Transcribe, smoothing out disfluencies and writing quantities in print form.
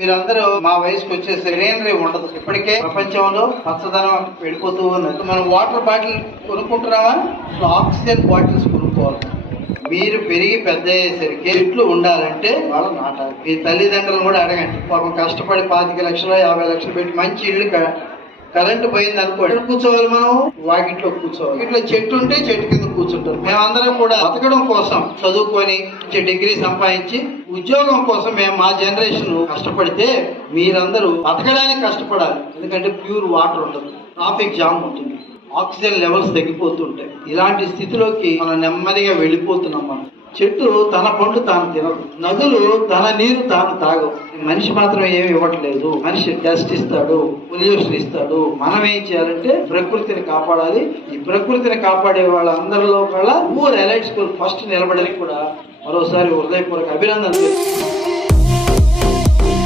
మీరందరూ మా వయసుకు వచ్చే గ్రీనరీ ఉండదు. ఇప్పటికే ప్రపంచంలో పచ్చదనం వెళ్ళిపోతూ ఉన్నది. మనం వాటర్ బాటిల్ కొనుక్కుంటున్నామా, ఆక్సిజన్ బాటిల్స్ కొనుక్కోవాలి. మీరు పెరిగి పెద్ద అయ్యేసరికి చెట్లు ఉండాలంటే వాళ్ళు నాటాలి. మీ తల్లిదండ్రులను కూడా అడగండి. పాపం కష్టపడి 25 లక్షలు 50 లక్షలు పెట్టి మంచి ఇల్లు కరెంటు పోయింది అనుకోండి, కూర్చోవాలి. మనం వాకిట్లో కూర్చోవాలి. ఇట్లా చెట్టు ఉంటే చెట్టు కింద కూర్చుంటారు. మేమందరం కూడా బతకడం కోసం చదువుకొని డిగ్రీ సంపాదించి ఉద్యోగం కోసం మేము మా జనరేషన్ కష్టపడితే మీరందరూ బతకడానికి కష్టపడాలి. ఎందుకంటే ప్యూర్ వాటర్ ఉండదు, ట్రాఫిక్ జామ్ ఉంటుంది, ఆక్సిజన్ లెవెల్స్ తగ్గిపోతుంటాయి. ఇలాంటి స్థితిలోకి మనం నెమ్మదిగా వెళ్ళిపోతున్నాం. మనం చెట్టు తన పండు తాను తినదు, నదులు తన నీరు తాను తాగవు. మనిషి మాత్రం ఏమి ఇవ్వట్లేదు. మనిషి డస్ట్ ఇస్తాడు, పొల్యూషన్ ఇస్తాడు. మనం ఏం చేయాలంటే ప్రకృతిని కాపాడాలి. ఈ ప్రకృతిని కాపాడే వాళ్ళందరిలో కూడా ఊరు ఎలైట్ స్కూల్ ఫస్ట్ నిలబడడానికి కూడా మరోసారి హృదయపూర్వక అభినందనలు.